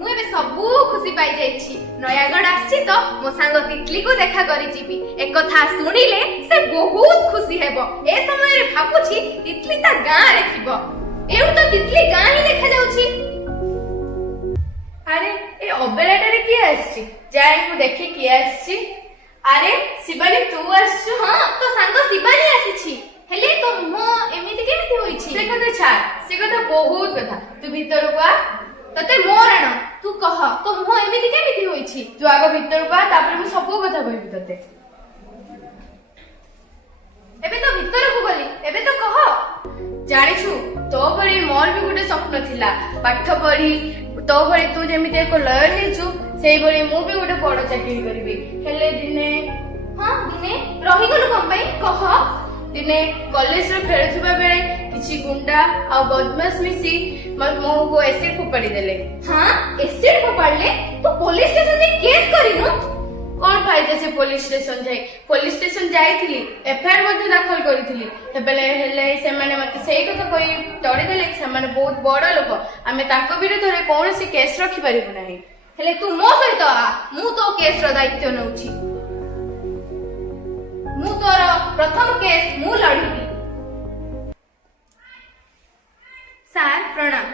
मु एबे सबु खुशी पाई जाईछि नयागढ़ आछि तो मो सांग तितली को देखा करी जीबी एक कथा सुनिले से बहुत खुशी हेबो ए समय रे भाबुछि तितली ता गां रे थिबो एउ तो तितली गां ही देखा जाउछि अरे ए अबेलाटा रे किए आछि जाय मु देखि किए आछि अरे शिवानी तू आछु हां तो सांग शिवानी आसीछि हेले तो मो एमिति केमिति होईछि से कथा छाड़ से कथा बहुत कथा तू भीतर को आ तते मोराण तू कह तो मो एमिति केमिति होईछि तू आगो भीतर को आ तापर मु सब कथा कहबी तते एबे तो भीतर को गली एबे तो कह जानिछु तो परे मोर भी गुटे स्वप्न थिला पाठ पढ़ी तो परे तू जेमिति एक लॉयर हेछु सेई परे मु भी गुटे बड़ चाकरी करबी हेले दिने हां दिने रही गलु कम पई कह दिने कॉलेज रे फेरुथिबा बेले किछि गुंडा आ बदमाश मिसी मो को एसिड फोपाड़ी देले हां एसिड फोपाड़ले तो पुलिस स्टेशन में केस करिनु कोन फायदा से पुलिस स्टेशन जाईथिली एफआईआर मध्ये दाखल करिथिली हेबेले हेले से माने मते सेई कथा कहि तड़ी देले से माने बहुत बड़ लोक आमे ताको विरुद्ध रे कोनोसी केस रखि परिबु नाही हेले तू मो सहित आ मु तो केस रो दायित्व नउछि मु तोर प्रथम केस मु लड़िबी सर प्रणाम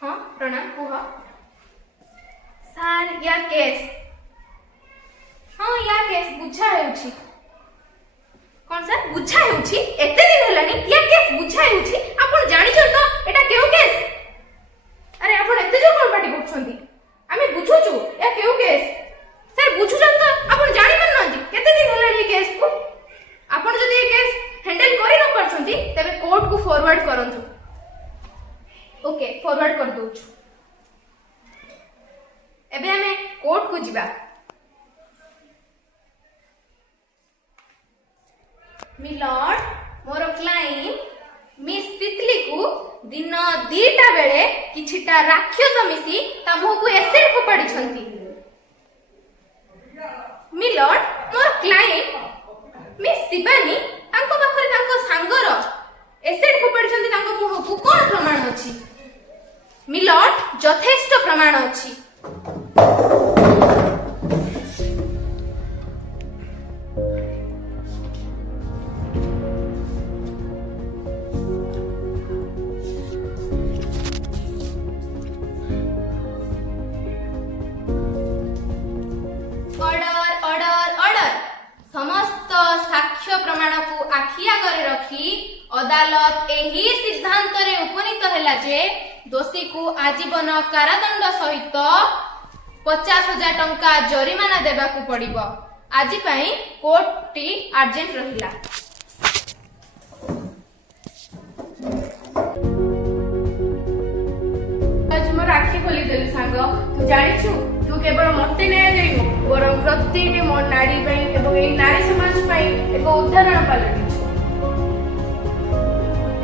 हां प्रणाम कुह सर या केस हां या केस बुझा हेउछि कोन सर बुझा हेउछि एते दिन हेलानी या केस बुझा हेउछि आपण जानि छ तो एटा केउ केस अरे आपण एते जो कोन पार्टी करछंती आमे बुझुछु या केउ केस सर बुझुछन तो आपण जानि मन नंती केते दिन हेलानी केस को आपण जदी ए केस हैंडल करि न परछंती तबे कोर्ट को फॉरवर्ड करंतु ओके फॉरवर्ड कर दोछु एबे हमें कोर्ट को जिबा मिलॉर्ड मोर क्लाइंट मिस तितली को दिन 2टा बेले किछिटा राक्षस मिसी ता मुह को एसिड फोपाडी छंती मिलॉर्ड मोर क्लाइंट मिस शिवानी तांको पाखरे तांको सांगर एसिड फोपाडी छंती तांको मुह को कोन प्रमाण अछि मिलॉर्ड यथेष्ट प्रमाण अछि समस्त साक्ष्य प्रमाण को आखि आगरे रखी अदालत एही सिद्धांत रे उपनीत हैला जे दोषी को आजीवन कारादंड सहित 50,000 टंका जरिमाना देबा को पड़िबो आजि पई कोर्ट टी अर्जेंट रहिला आज मोर आखि खोली देली सांग तू जानिछु तू केवल मते नै देनु बरं प्रतिटी मोर नारी पई एवं एई नारी समाज पई एक उदाहरण पालटिछु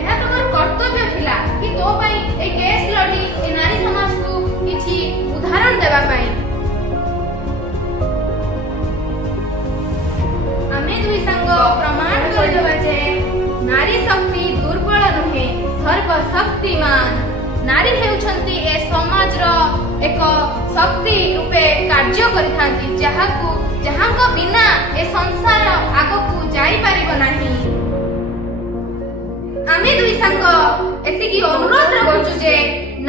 एहा तोर कर्तव्य थिला कि तो पई ए केस लड़ी ए नारी समाज को किछि उदाहरण देबा पई आमे दुई संग प्रमाण करदेबा जे नारी शक्ति दुर्बल नुहे सर्वशक्तिमान नारी हेउछंती ए समाज रो एक शक्ति रूपे कार्य करिथांती जहांको बिना ए संसार आगो को जाई परिबो नाही आमे दुई संग एतिकी अनुरोध करछु जे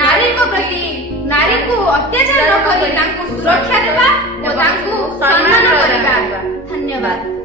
नारी को प्रति नारी को अत्याचार न करी तांको सुरक्षा देबा ओ तांको सम्मान करबा धन्यवाद।